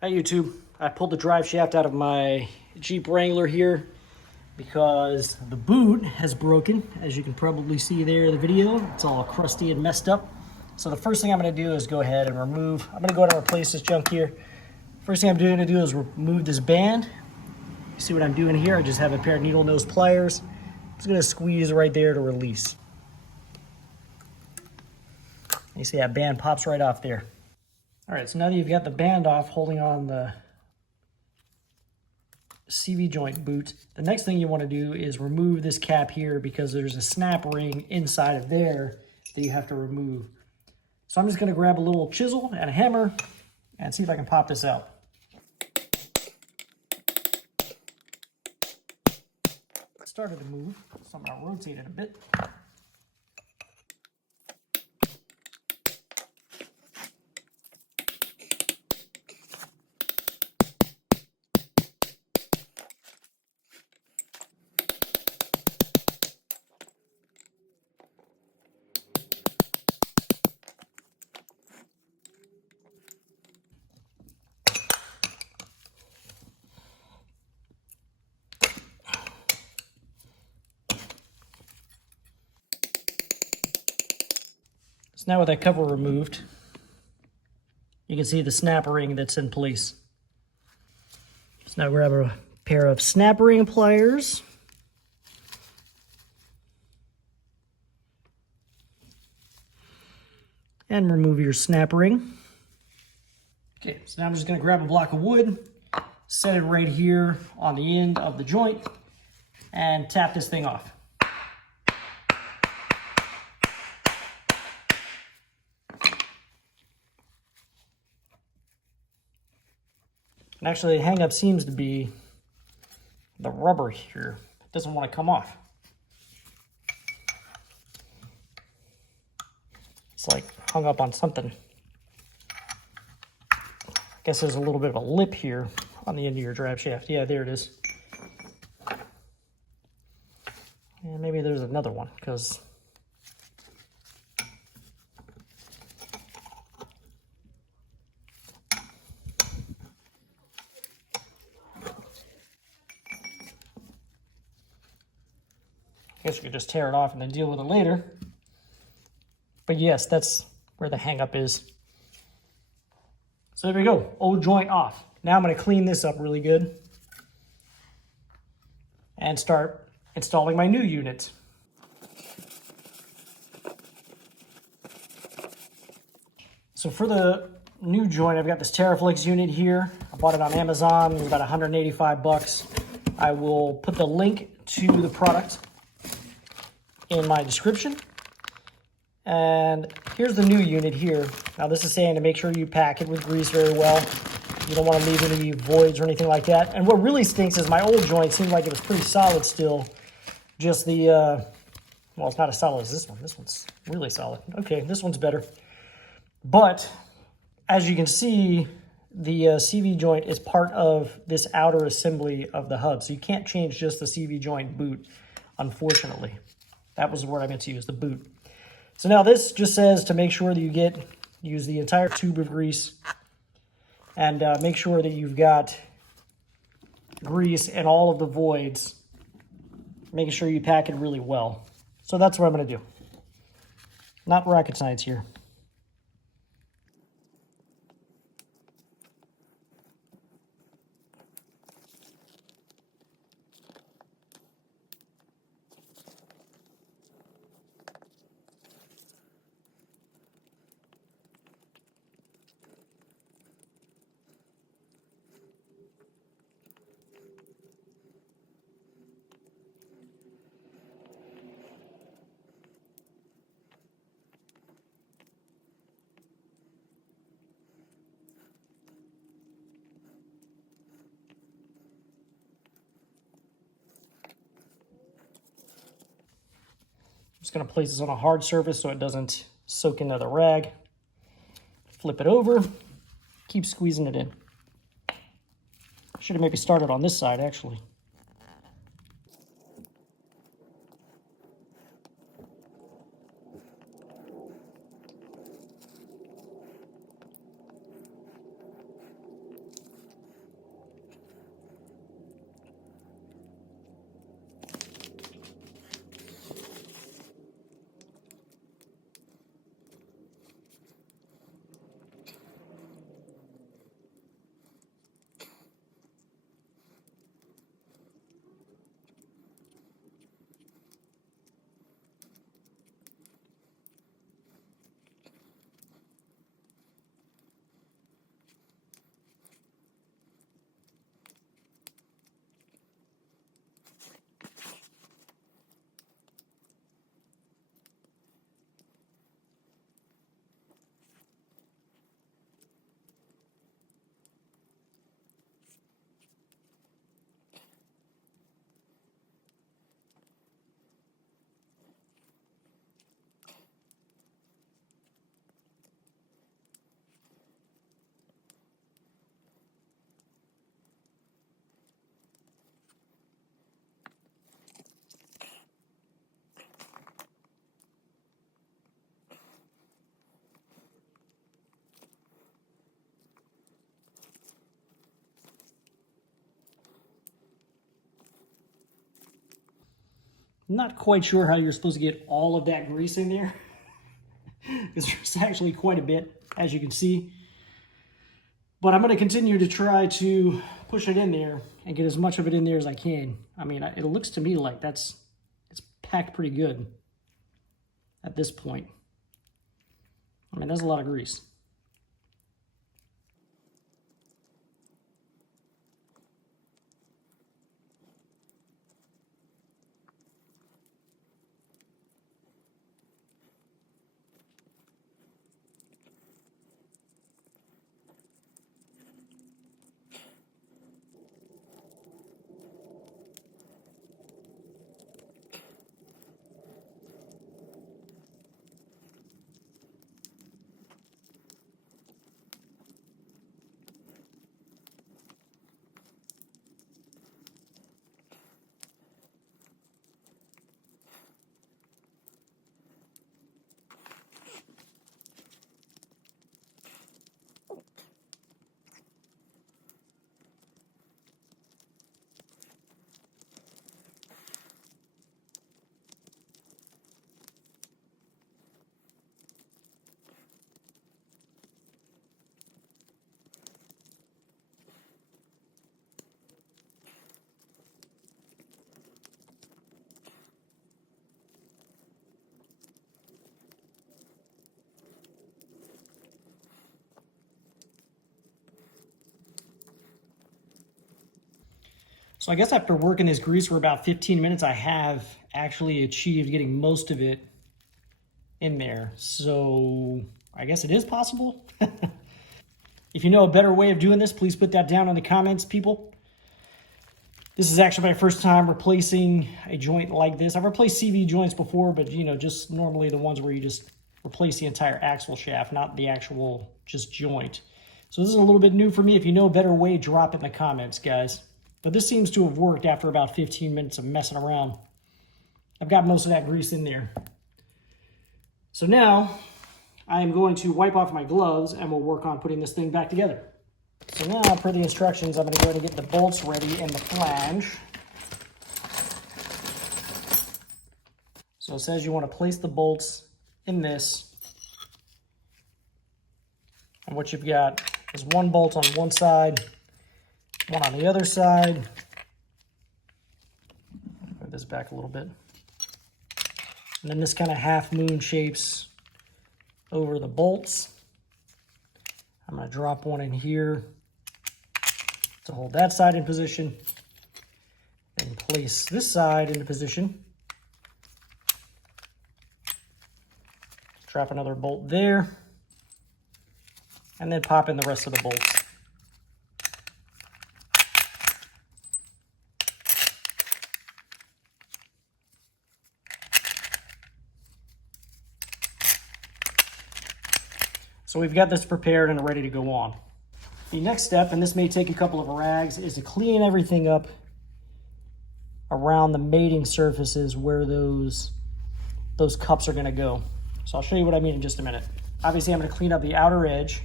Hi YouTube. I pulled the drive shaft out of my Jeep Wrangler here because the boot has broken. As you can probably see there in the video, it's all crusty and messed up. So the first thing I'm going to do is go ahead and I'm going to go ahead and replace this junk here. First thing I'm going to do is remove this band. You see what I'm doing here? I just have a pair of needle nose pliers. I'm just going to squeeze right there to release. You see that band pops right off there. All right, so now that you've got the band off holding on the CV joint boot, the next thing you want to do is remove this cap here because there's a snap ring inside of there that you have to remove. So I'm just going to grab a little chisel and a hammer and see if I can pop this out. It started to move, so I'm going to rotate it a bit. So now with that cover removed, you can see the snap ring that's in place. So now grab a pair of snap ring pliers. And remove your snap ring. Okay, so now I'm just going to grab a block of wood, set it right here on the end of the joint, and tap this thing off. And actually, the hang-up seems to be the rubber here. It doesn't want to come off. It's like hung up on something. I guess there's a little bit of a lip here on the end of your drive shaft. Yeah, there it is. And maybe there's another one, because I guess you could just tear it off and then deal with it later. But yes, that's where the hang-up is. So there we go, old joint off. Now I'm going to clean this up really good and start installing my new unit. So for the new joint, I've got this TeraFlex unit here. I bought it on Amazon. It was about 185 bucks. I will put the link to the product in my description. And here's the new unit here. Now this is saying to make sure you pack it with grease very well. You don't want to leave any voids or anything like that. And what really stinks is my old joint seemed like it was pretty solid still. Just the, well, it's not as solid as this one. This one's really solid. Okay, this one's better. But as you can see, the CV joint is part of this outer assembly of the hub. So you can't change just the CV joint boot, unfortunately. That was the word I meant to use, the boot. So now this just says to make sure that you use the entire tube of grease and make sure that you've got grease in all of the voids, making sure you pack it really well. So that's what I'm going to do. Not rocket science here. Just going to place this on a hard surface so it doesn't soak into the rag. Flip it over. Keep squeezing it in. Should have maybe started on this side, actually. Not quite sure how you're supposed to get all of that grease in there, because there's actually quite a bit, as you can see. But I'm going to continue to try to push it in there and get as much of it in there as I can. I mean, it looks to me like it's packed pretty good at this point. I mean, there's a lot of grease. So I guess after working this grease for about 15 minutes, I have actually achieved getting most of it in there. So I guess it is possible. If you know a better way of doing this, please put that down in the comments, people. This is actually my first time replacing a joint like this. I've replaced CV joints before, but you know, just normally the ones where you just replace the entire axle shaft, not the actual just joint. So this is a little bit new for me. If you know a better way, drop it in the comments, guys. But this seems to have worked after about 15 minutes of messing around. I've got most of that grease in there. So now I am going to wipe off my gloves and we'll work on putting this thing back together. So now, per the instructions, I'm going to go ahead and get the bolts ready in the flange. So it says you want to place the bolts in this. And what you've got is one bolt on one side, one on the other side. Move this back a little bit. And then this kind of half moon shapes over the bolts. I'm going to drop one in here to hold that side in position. Then place this side into position. Drop another bolt there. And then pop in the rest of the bolts. So we've got this prepared and ready to go on. The next step, and this may take a couple of rags, is to clean everything up around the mating surfaces where those cups are going to go. So I'll show you what I mean in just a minute. Obviously, I'm going to clean up the outer edge.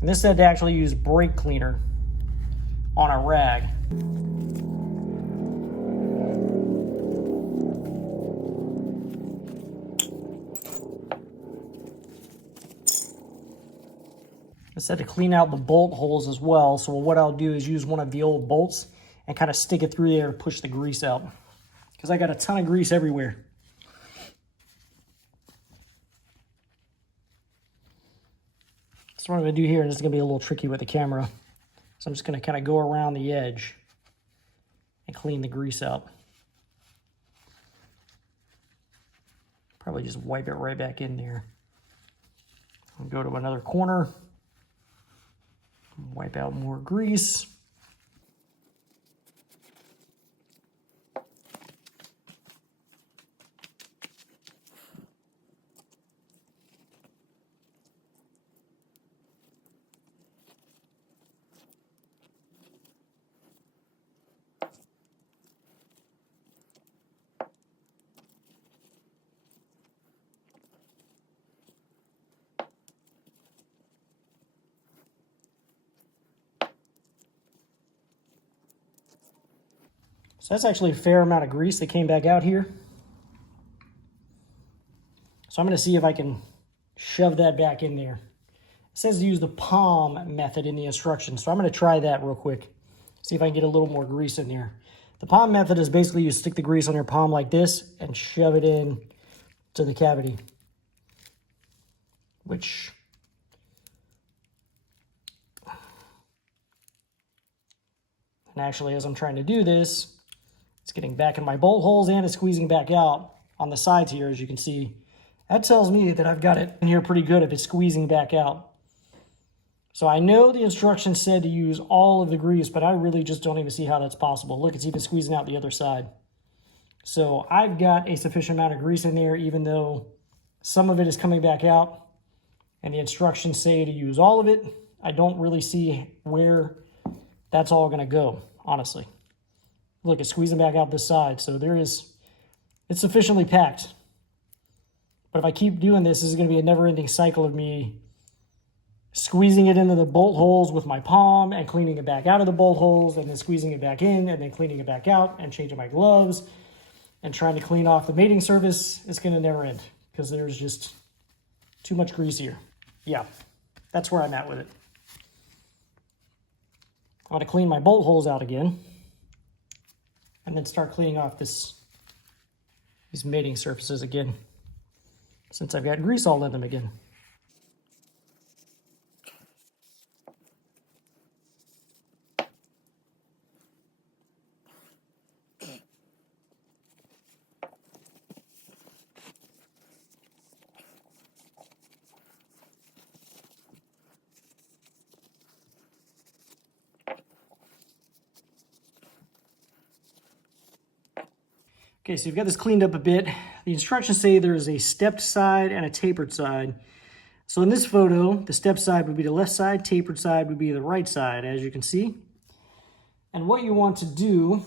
And this said to actually use brake cleaner on a rag. It said to clean out the bolt holes as well. So what I'll do is use one of the old bolts and kind of stick it through there to push the grease out, because I got a ton of grease everywhere. So what I'm going to do here, and this is going to be a little tricky with the camera, so I'm just going to kind of go around the edge and clean the grease out. Probably just wipe it right back in there. I'll go to another corner. Wipe out more grease. So that's actually a fair amount of grease that came back out here. So I'm going to see if I can shove that back in there. It says to use the palm method in the instructions, so I'm going to try that real quick. See if I can get a little more grease in there. The palm method is basically you stick the grease on your palm like this and shove it in to the cavity. Which... And actually, as I'm trying to do this, it's getting back in my bolt holes and it's squeezing back out on the sides here, as you can see. That tells me that I've got it in here pretty good if it's squeezing back out. So I know the instructions said to use all of the grease, but I really just don't even see how that's possible. Look, it's even squeezing out the other side. So I've got a sufficient amount of grease in there, even though some of it is coming back out. And the instructions say to use all of it. I don't really see where that's all going to go, honestly. Look, it's squeezing back out this side, so it's sufficiently packed. But if I keep doing this, this is going to be a never-ending cycle of me squeezing it into the bolt holes with my palm and cleaning it back out of the bolt holes and then squeezing it back in and then cleaning it back out and changing my gloves and trying to clean off the mating surface. It's going to never end because there's just too much grease here. Yeah, that's where I'm at with it. I'm going to clean my bolt holes out again and then start cleaning off these mating surfaces again, since I've got grease all in them again. Okay, so you've got this cleaned up a bit. The instructions say there's a stepped side and a tapered side. So in this photo, the stepped side would be the left side, tapered side would be the right side, as you can see. And what you want to do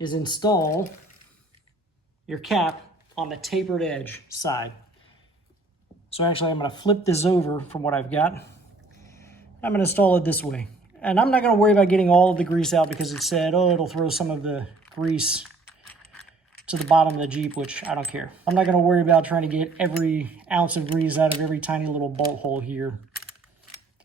is install your cap on the tapered edge side. So actually, I'm going to flip this over from what I've got. I'm going to install it this way. And I'm not going to worry about getting all of the grease out because it said, oh, it'll throw some of the grease to the bottom of the Jeep, which I don't care. I'm not going to worry about trying to get every ounce of grease out of every tiny little bolt hole here.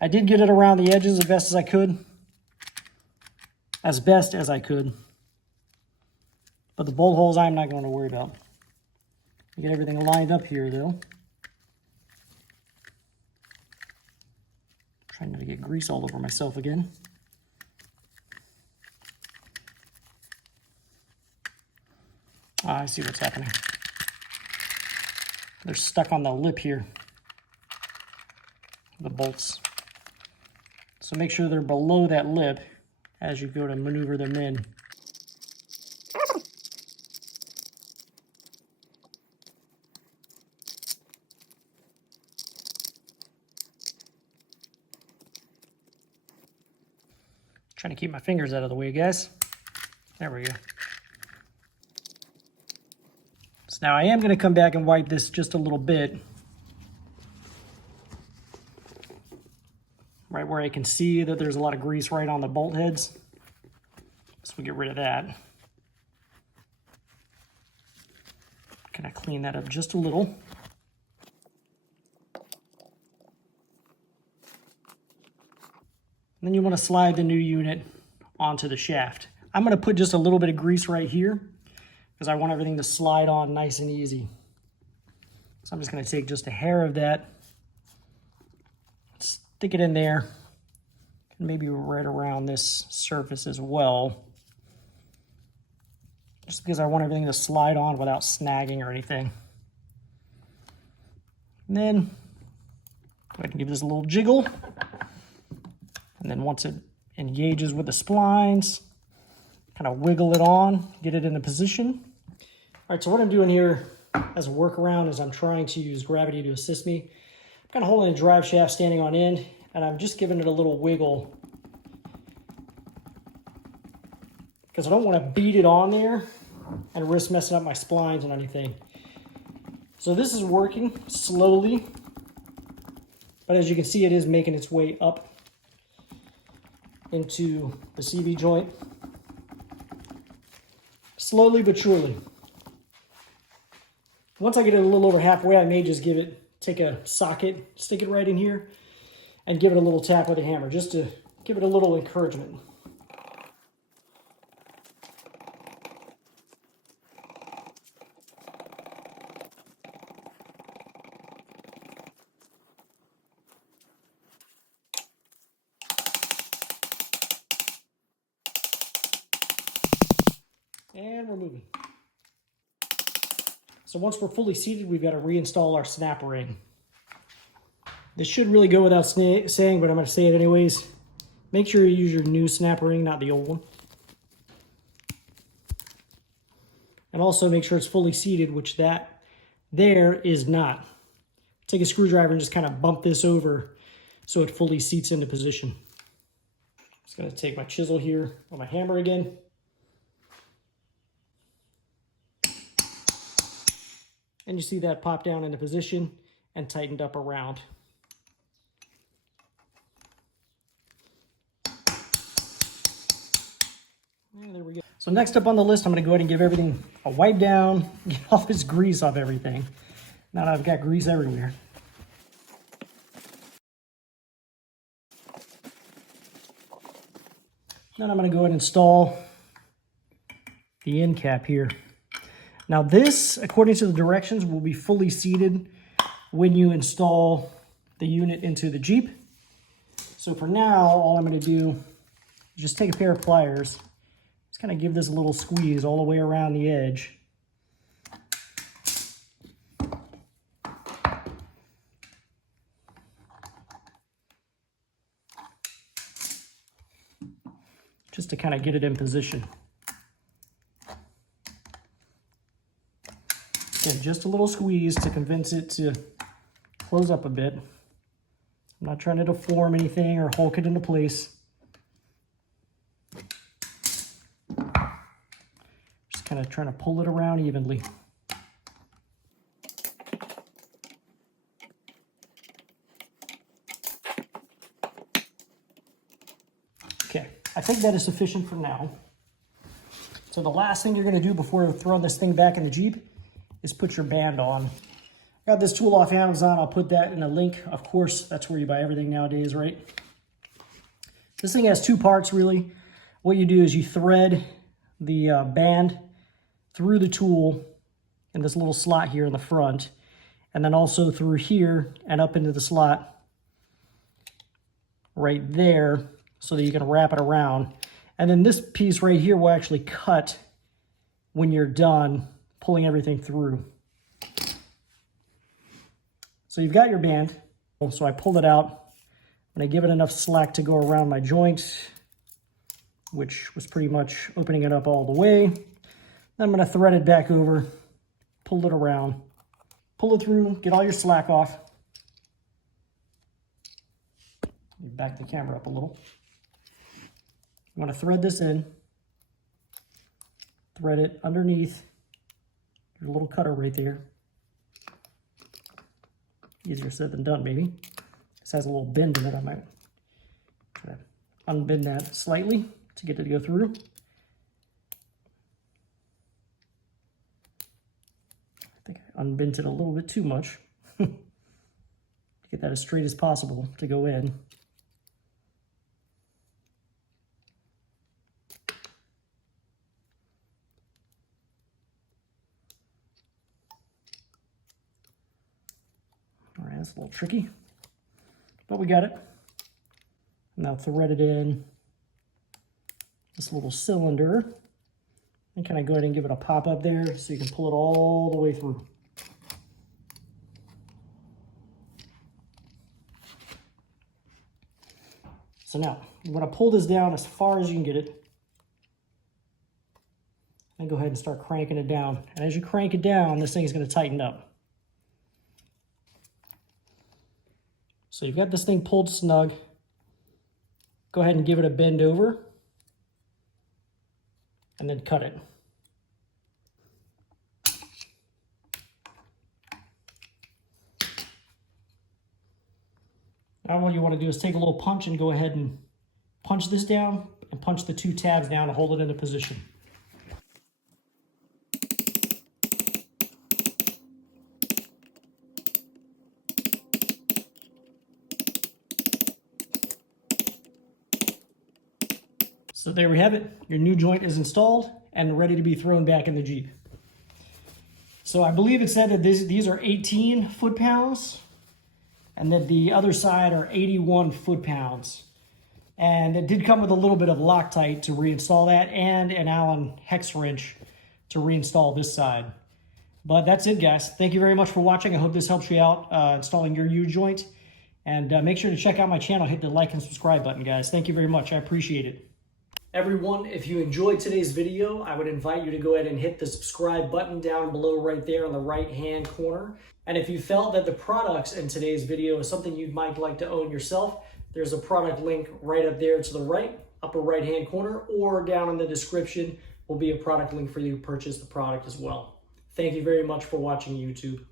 I did get it around the edges as best as I could. As best as I could. But the bolt holes I'm not going to worry about. Get everything lined up here though. Trying not to get grease all over myself again. I see what's happening. They're stuck on the lip here, the bolts. So make sure they're below that lip as you go to maneuver them in. Trying to keep my fingers out of the way, guys. There we go. So now I am going to come back and wipe this just a little bit. Right where I can see that there's a lot of grease right on the bolt heads. So we get rid of that. Kind of clean that up just a little. And then you want to slide the new unit onto the shaft. I'm going to put just a little bit of grease right here because I want everything to slide on nice and easy. So I'm just going to take just a hair of that, stick it in there, and maybe right around this surface as well. Just because I want everything to slide on without snagging or anything. And then I can give this a little jiggle. And then once it engages with the splines, kind of wiggle it on, get it into position. All right, so what I'm doing here as a workaround is I'm trying to use gravity to assist me. I'm kind of holding the drive shaft standing on end, and I'm just giving it a little wiggle because I don't want to beat it on there and risk messing up my splines and anything. So this is working slowly, but as you can see, it is making its way up into the CV joint. Slowly but surely. Once I get it a little over halfway, I may just take a socket, stick it right in here, and give it a little tap with a hammer, just to give it a little encouragement. And we're moving. So once we're fully seated, we've got to reinstall our snap ring. This should really go without saying, but I'm going to say it anyways. Make sure you use your new snap ring, not the old one. And also make sure it's fully seated, which that there is not. Take a screwdriver and just kind of bump this over so it fully seats into position. Just going to take my chisel here on my hammer again. And you see that pop down into position and tightened up around. And there we go. So next up on the list, I'm going to go ahead and give everything a wipe down, get all this grease off everything. Now that I've got grease everywhere. Then I'm going to go ahead and install the end cap here. Now this, according to the directions, will be fully seated when you install the unit into the Jeep. So for now, all I'm going to do is just take a pair of pliers, just kind of give this a little squeeze all the way around the edge. Just to kind of get it in position. Again, just a little squeeze to convince it to close up a bit. I'm not trying to deform anything or hulk it into place. Just kind of trying to pull it around evenly. Okay, I think that is sufficient for now. So the last thing you're going to do before throwing this thing back in the Jeep is put your band on. I got this tool off Amazon. I'll put that in a link. Of course, that's where you buy everything nowadays, right? This thing has two parts, really. What you do is you thread the band through the tool in this little slot here in the front, and then also through here and up into the slot right there so that you can wrap it around. And then this piece right here will actually cut when you're done pulling everything through. So you've got your band. So I pulled it out and I give it enough slack to go around my joint, which was pretty much opening it up all the way. Then I'm going to thread it back over, pull it around, pull it through, get all your slack off. Back the camera up a little. I'm going to thread this in, thread it underneath your little cutter right there. Easier said than done, maybe. This has a little bend in it. I might try to unbend that slightly to get it to go through. I think I unbent it a little bit too much. Get that as straight as possible to go in. That's a little tricky, but we got it. Now thread it in this little cylinder and kind of go ahead and give it a pop up there so you can pull it all the way through. So now you want to pull this down as far as you can get it and go ahead and start cranking it down. And as you crank it down, this thing is going to tighten up. So you've got this thing pulled snug. Go ahead and give it a bend over and then cut it. Now what you want to do is take a little punch and go ahead and punch this down and punch the two tabs down to hold it into position. So there we have it. Your new joint is installed and ready to be thrown back in the Jeep. So I believe it said that these are 18 foot-pounds and that the other side are 81 foot-pounds. And it did come with a little bit of Loctite to reinstall that and an Allen hex wrench to reinstall this side. But that's it, guys. Thank you very much for watching. I hope this helps you out installing your U-joint. And make sure to check out my channel. Hit the like and subscribe button, guys. Thank you very much. I appreciate it. Everyone, if you enjoyed today's video, I would invite you to go ahead and hit the subscribe button down below right there on the right-hand corner. And if you felt that the products in today's video is something you might like to own yourself, there's a product link right up there to the right, upper right-hand corner, or down in the description will be a product link for you to purchase the product as well. Thank you very much for watching, YouTube.